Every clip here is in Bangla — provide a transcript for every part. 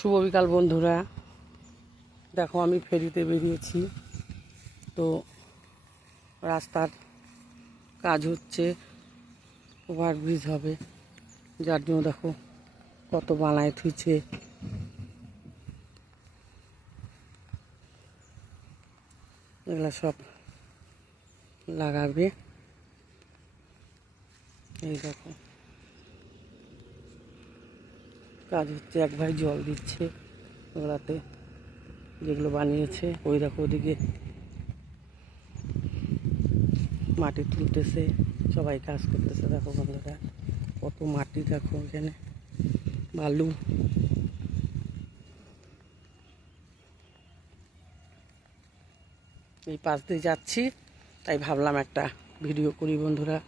শুভ বিকাল বন্ধুরা, দেখো আমি ফেরিতে বেরিয়েছি। তো রাস্তার কাজ হচ্ছে, ওভারব্রিজ হবে, যার জন্য দেখো কত বানায় থুইছে। এগুলো সব লাগাবে। এই দেখো কাজ হচ্ছে, এক ভাই জল দিচ্ছে ওগুলাতে যেগুলো বানিয়েছে। ওই দেখো ওদিকে মাটি তুলতেছে, সবাই কাজ করতেছে। দেখো বন্ধুরা কত মাটি, দেখো এখানে বালু। এই পাশ দিয়ে যাচ্ছি, তাই ভাবলাম একটা ভিডিও করি বন্ধুরা।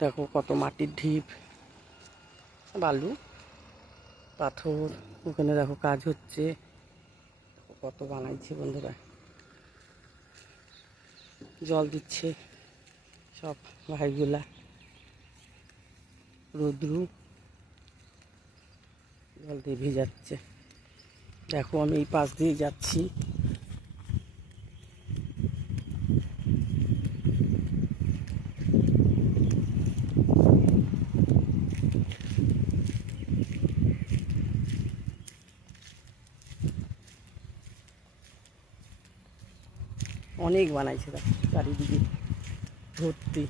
দেখো কত মাটির ঢিপ, বালু, পাথর। ওখানে দেখো কাজ হচ্ছে, কত বানাইছে বন্ধুরা। জল দিচ্ছে সব ভাইগুলা, রোদ্রু জল দিয়ে ভিজাচ্ছে। দেখো আমি এই পাশ দিয়ে যাচ্ছি, অনেক বানাইছে দেখো, চারিদিকে ভর্তি।